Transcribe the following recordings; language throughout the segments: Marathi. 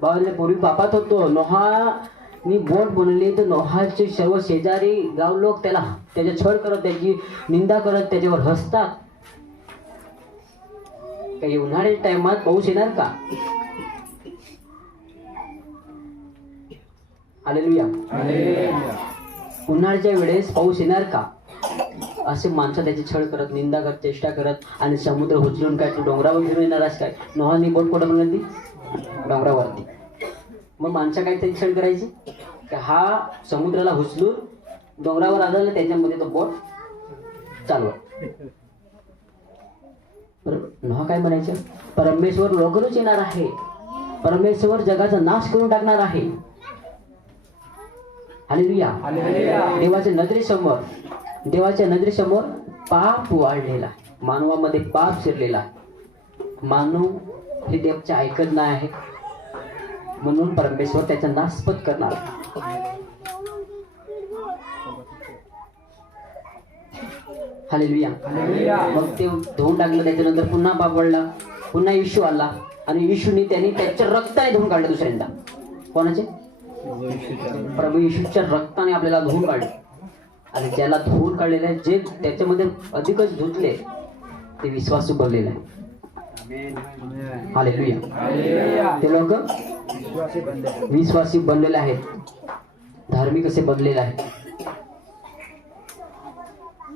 बाबाने पूर्वी पापात होतो. नोहानी बोट बनवली तर नोहाचे सर्व शेजारी गाव लोक त्याला त्याचे छळ करत त्याची निंदा करत त्याच्यावर हसतात. काही उन्हाळ्याच्या टाइमात पाऊस येणार का? हालेलुया उन्हाळ्याच्या वेळेस पाऊस येणार का? असे माणसं त्याची छळ करत निंदा करत चेष्टा करत आणि समुद्र उचलून काय तू डोंगरावर घेऊन येणार काय? नोहानी बोट कुठं बनवली? डोंगरावरती मग माणसं काय छळ करायची? का हा समुद्राला हुचलून डोंगरावर आलं त्याच्यामध्ये तो बोट चालवा. काय म्हणायचं? परमेश्वर लवकरच येणार आहे. परमेश्वर जगाचा नाश करून टाकणार आहे. हालेलुया. देवाच्या नजरेसमोर देवाच्या नजरेसमोर पाप वाढलेला. मानवामध्ये पाप शिरलेला. मानव हे देवचे ऐकत नाही आहे. म्हणून परमेश्वर त्याचा नाशपत करणार. हालेलुया मग ते धुवून टाकलं त्याच्यानंतर पुन्हा पाप वाढला पुन्हा येशू आला. आणि येशूने त्यांनी त्याच्या रक्ताने धुवून काढलं दुसऱ्यांदा. कोणाचे? प्रभू येशूच्या रक्ताने आपल्याला धुवून काढले. आणि ज्याला धुवून काढलेलं आहे. जे त्याच्यामध्ये अधिकच धुतले ते विश्वासू बनलेले आहे. हालेलुया. ते लोक विश्वासी बनलेले आहेत. धार्मिक असे बनलेले आहेत.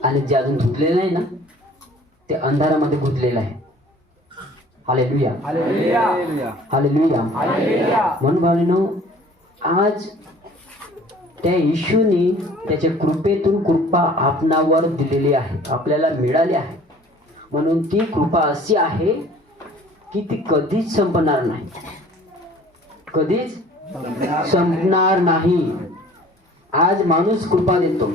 आणि जे अजून धुतलेले नाही ना ते अंधारामध्ये गुंतलेले आहे हालेलुया. हालेलुया. म्हणून भावनो आज त्या येशूने त्याच्या कृपेतून कृपा आपणावर दिलेली आहे. आपल्याला मिळाली आहे. म्हणून ती कृपा अशी आहे की ती कधीच संपणार नाही. कधीच संपणार नाही. आज माणूस कृपा देतो.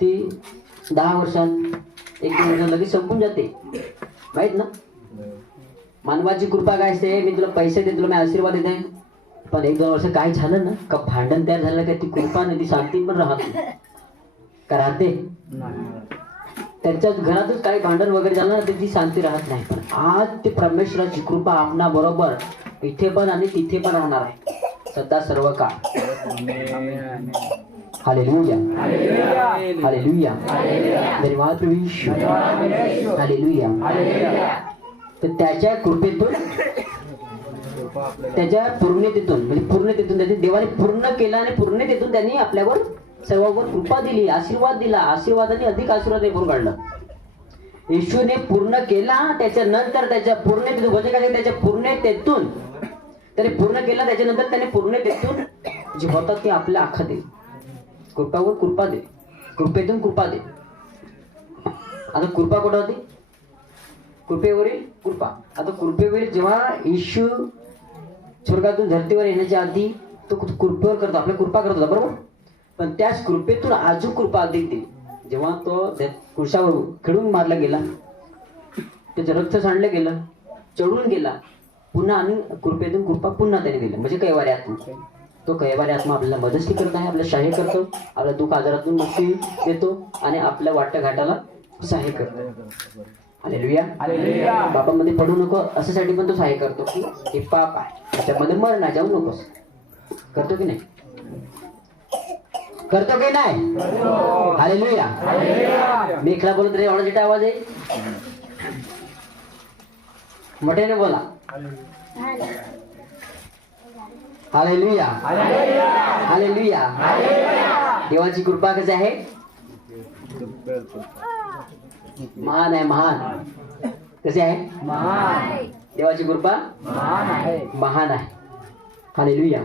ती दहा वर्षात एक वर्ष लगेच संपून जाते. माहीत ना? मानवाची कृपा काय असते? मी तुला पैसे देतो तुला मी आशीर्वाद देते. पण एक दोन वर्ष काय झालं ना? का भांडण तयार झालं का ती कृपा नाही ती शांती पण राहते. का राहते? त्यांच्या घरातच काही भांडण वगैरे झालं ना तर ती शांती राहत नाही. पण आज ते परमेश्वराची कृपा आपणा बरोबर इथे पण आणि तिथे पण राहणार आहे. सदा सर्व काळ. हालेलुया हालेलुया धन्यवाद. हालेलुया तर त्याच्या कृपेतून त्याच्या पूर्णतेतून म्हणजे पूर्णतेतून त्याने देवाने पूर्ण केलं आणि पूर्णतेतून त्यांनी आपल्यावर सर्वांवर कृपा दिली आशीर्वाद दिला आशीर्वादाने अधिक आशीर्वाद भरून काढलं. येशूने पूर्ण केला त्याच्यानंतर त्याच्या पूर्णतेतून त्याच्या काय त्याच्या पूर्णतेतून. त्याने पूर्ण केला त्याच्यानंतर त्याने पूर्णतेतून जे होतात ते आपल्या आखा दे कृपावर कृपा दे. कृपेतून कृपा दे. आता कृपा कुठं होती? कृपेवरील कृपा. आता कृपेवरील जेव्हा येशू स्वर्गातून धर्तीवर येण्याच्या आधी तो कृपेवर करतो आपल्या कृपा करत होता बरोबर? पण त्याच कृपेतून अजून कृपा दिली जेव्हा तो त्या पुरुषावर खेळून मारला गेला त्याचं रक्त सांडलं गेलं चढून गेला पुन्हा आणि कृपेतून कृपा पुन्हा त्याने दिली. म्हणजे कैवारी आत्मा. तो कैवारी आत्मा आपल्याला मदत करत आहे आपल्याला सहाय्य करतो आपल्या दुःख आजारातून मुक्ती देतो आणि आपल्या वाट्या घाटाला सहाय्य करतो. हालेलुया बापामध्ये पडू नको अशासाठी पण तो सहाय्य करतो. की हे पाप आहे. त्याच्यामध्ये मर ना जाऊ नकोस. करतो की नाही? करतो की नाही? हालेलुया. मी एकला बोलत रे एवढा जिटा आवाज आहे. मोठ्याने बोला. हालेलुया. हालेलुया. देवाची कृपा कशी आहे? महान आहे महान. कसे आहे? महान. देवाची कृपा? महान आहे. महान आहे. हालेलुया.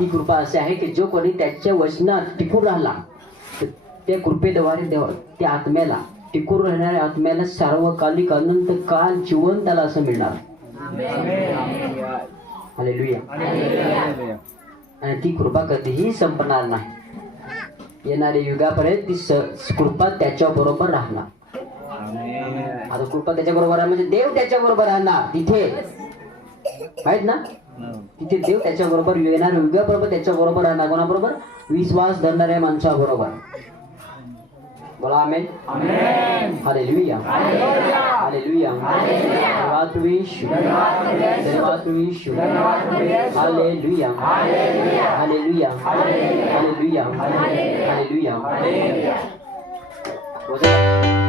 ती कृपा अशी आहे की जो कोणी त्याच्या वचनात टिकून राहिला त्या कृपेद्वारे देवा त्या आत्म्याला टिकून राहणाऱ्या आत्म्याला सार्वकालिक अनंत काल जीवन त्याला असं मिळणार. हालेलुया. आणि ती कृपा कधीही संपणार नाही. येणाऱ्या युगापर्यंत ती कृपा त्याच्या बरोबर राहणार आता कृपा त्याच्या बरोबर आहे म्हणजे देव त्याच्या बरोबर राहणार तिथे. माहीत ना? तिथे देव त्याच्या बरोबर येणार युगाबरोबर त्याच्या बरोबर राहणार. कोणाबरोबर? विश्वास धरणाऱ्या माणसाबरोबर बोला आमेन. Hallelujah hallelujah. हालेलुया. धन्यवाद प्रभू येशू. धन्यवाद प्रभू Yeshu. Hallelujah. Hallelujah. Hallelujah. Hallelujah. Hallelujah.